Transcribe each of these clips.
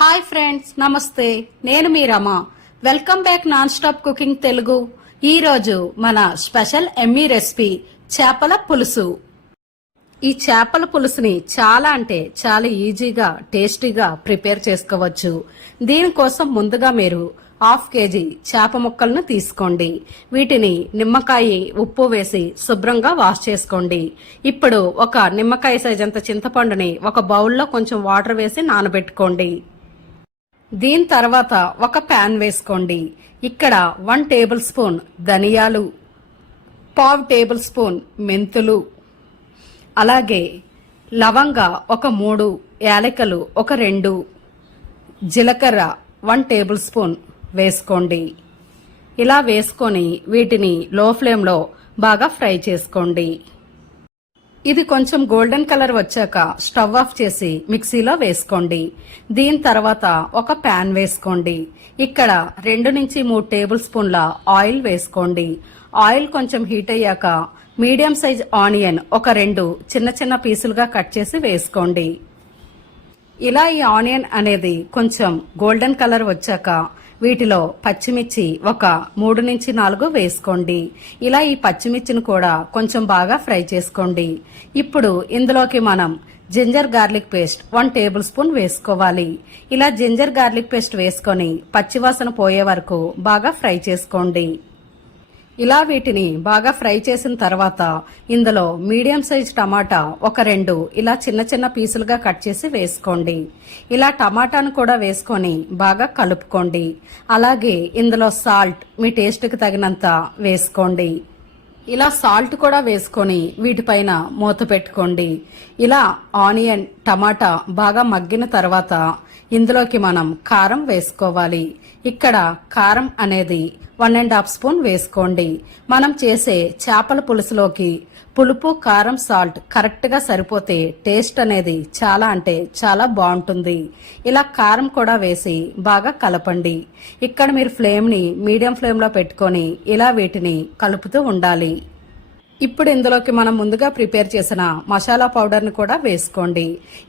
Hi friends, నమస్తే. నేను మీ Rama. Welcome back non stop cooking Telugu. ఈ రోజు మన స్పెషల్ ఎమ్మీ రెసిపీ చేపల పులుసు. ఈ చేపల పులుసుని చాలా అంటే చాలా ఈజీగా టేస్టీగా ప్రిపేర్ చేసుకోవచ్చు. దీనికోసం ముందుగా మీరు 1/2 kg చేప ముక్కలను తీసుకోండి. వీటిని నిమ్మకాయ ఉప్పు వేసి శుభ్రంగా వాష్ చేసుకోండి. ఇప్పుడు ఒక నిమ్మకాయ సైజ్ అంత చింతపండుని ఒక బౌల్లో కొంచెం వాటర్ వేసి నానబెట్టుకోండి. దీని తర్వాత ఒక ప్యాన్ వేసుకోండి. ఇక్కడ 1 టేబుల్ స్పూన్ ధనియాలు, 1/2 టేబుల్ స్పూన్ మెంతులు, అలాగే లవంగ ఒక 3, యాలకులు ఒక 2, జీలకర్ర 1 టేబుల్ స్పూన్ వేసుకోండి. ఇలా వేసుకొని వీటిని లో ఫ్లేమ్లో బాగా ఫ్రై చేసుకోండి. ఇది కొంచెం గోల్డెన్ కలర్ వచ్చాక స్టవ్ ఆఫ్ చేసి మిక్సీలో వేసుకోండి. దీని తర్వాత ఒక ప్యాన్ వేసుకోండి. ఇక్కడ 2 నుంచి 3 టేబుల్ స్పూన్ల ఆయిల్ వేసుకోండి. ఆయిల్ కొంచెం హీట్ అయ్యాక మీడియం సైజ్ ఆనియన్ ఒక 2 చిన్న చిన్న పీసులుగా కట్ చేసి వేసుకోండి. ఇలా ఈ ఆనియన్ అనేది కొంచెం గోల్డెన్ కలర్ వచ్చాక వీటిలో పచ్చిమిర్చి ఒక 3 నుంచి 4 వేసుకోండి. ఇలా ఈ పచ్చిమిర్చిని కూడా కొంచెం బాగా ఫ్రై చేసుకోండి. ఇప్పుడు ఇందులోకి మనం ginger garlic paste 1 tablespoon వేసుకోవాలి. ఇలా జింజర్ గార్లిక్ పేస్ట్ వేసుకొని పచ్చివాసన పోయే వరకు బాగా ఫ్రై చేసుకోండి. ఇలా వీటిని బాగా ఫ్రై చేసిన తర్వాత ఇందులో మీడియం సైజ్ టమాటా ఒక 2 ఇలా చిన్న చిన్న పీసులుగా కట్ చేసి వేసుకోండి. ఇలా టమాటాను కూడా వేసుకొని బాగా కలుపుకోండి. అలాగే ఇందులో సాల్ట్ మీ టేస్ట్కి తగినంత వేసుకోండి. ఇలా సాల్ట్ కూడా వేసుకొని వీటిపైన మూత పెట్టుకోండి. ఇలా ఆనియన్ టమాటా బాగా మగ్గిన తర్వాత ఇందులోకి మనం కారం వేసుకోవాలి. ఇక్కడ కారం అనేది 1.5 స్పూన్ వేసుకోండి. మనం చేసే చేపల పులుసులోకి పులుపు, కారం, సాల్ట్ కరెక్ట్ గా సరిపోతే టేస్ట్ అనేది చాలా అంటే చాలా బాగుంటుంది. ఇలా కారం కూడా వేసి బాగా కలపండి. ఇక్కడ మీరు ఫ్లేమ్ ని మీడియం ఫ్లేమ్ లో పెట్టుకొని ఇలా వీటిని కలుపుతూ ఉండాలి. ఇప్పుడు ఇందులోకి మనం ముందుగా ప్రిపేర్ చేసిన మసాలా పౌడర్ ని కూడా వేసుకోండి.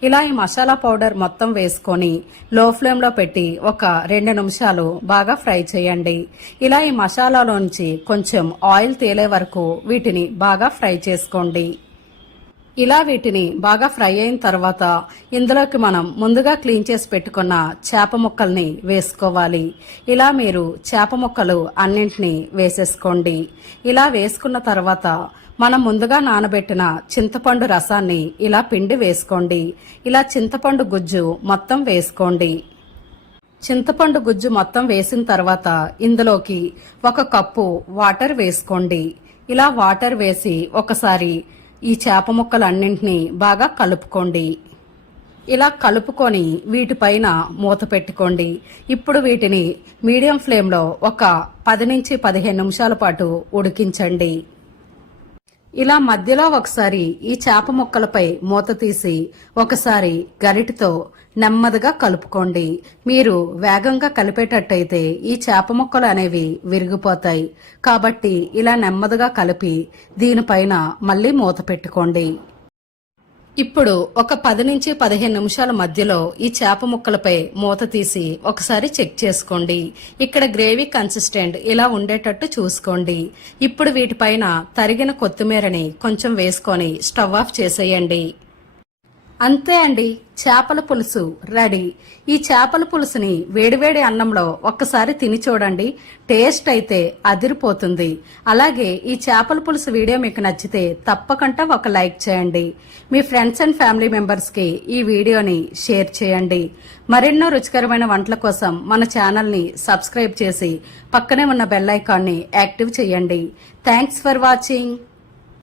ఇలా ఈ మసాలా పౌడర్ మొత్తం వేసుకొని లో ఫ్లేమ్ లో పెట్టి ఒక 2 నిమిషాలు బాగా ఫ్రై చేయండి. ఇలా ఈ మసాలాలోంచి కొంచెం ఆయిల్ తేలే వరకు వీటిని బాగా ఫ్రై చేసుకోండి. ఇలా వీటిని బాగా ఫ్రై అయిన తర్వాత ఇందులోకి మనం ముందుగా క్లీన్ చేసి పెట్టుకున్న చేప ముక్కల్ని వేసుకోవాలి. ఇలా మీరు చేప ముక్కలు అన్నింటినీ వేసేసుకోండి. ఇలా వేసుకున్న తర్వాత మనం ముందుగా నానబెట్టిన చింతపండు రసాన్ని ఇలా పిండి వేసుకోండి. ఇలా చింతపండు గుజ్జు మొత్తం వేసుకోండి. చింతపండు గుజ్జు మొత్తం వేసిన తర్వాత ఇందులోకి 1 కప్పు వాటర్ వేసుకోండి. ఇలా వాటర్ వేసి ఒకసారి ఈ చేప ముక్కలన్నింటినీ బాగా కలుపుకోండి. ఇలా కలుపుకొని వీటిపైన మూత పెట్టుకోండి. ఇప్పుడు వీటిని మీడియం ఫ్లేమ్లో ఒక 10 నుంచి 15 నిమిషాల పాటు ఉడికించండి. ఇలా మధ్యలో ఒకసారి ఈ చేప ముక్కలపై మూత తీసి ఒకసారి గరిటతో నెమ్మదిగా కలుపుకోండి. మీరు వేగంగా కలిపేటట్టయితే ఈ చేప ముక్కలు అనేవి విరిగిపోతాయి. కాబట్టి ఇలా నెమ్మదిగా కలిపి దీనిపైన మళ్ళీ మూత పెట్టుకోండి. ఇప్పుడు ఒక 10 నుంచి 15 నిమిషాల మధ్యలో ఈ చేప ముక్కలపై మూత తీసి ఒకసారి చెక్ చేసుకోండి. ఇక్కడ గ్రేవీ కన్సిస్టెంట్ ఇలా ఉండేటట్టు చూసుకోండి. ఇప్పుడు వీటిపైన తరిగిన కొత్తిమీరని కొంచెం వేసుకొని స్టవ్ ఆఫ్ చేసేయండి. అంతే అండి, చేపల పులుసు రెడీ. ఈ చేపల పులుసుని వేడివేడి అన్నంలో ఒక్కసారి తిని చూడండి. టేస్ట్ అయితే అదిరిపోతుంది. అలాగే ఈ చేపల పులుసు వీడియో మీకు నచ్చితే తప్పకుండా ఒక లైక్ చేయండి. మీ ఫ్రెండ్స్ అండ్ ఫ్యామిలీ మెంబర్స్ కి ఈ వీడియోని షేర్ చేయండి. మరెన్నో రుచికరమైన వంటల కోసం మన ఛానల్ ని సబ్స్క్రైబ్ చేసి పక్కనే ఉన్న బెల్ ఐకాన్ ని యాక్టివ్ చేయండి. Thanks for watching.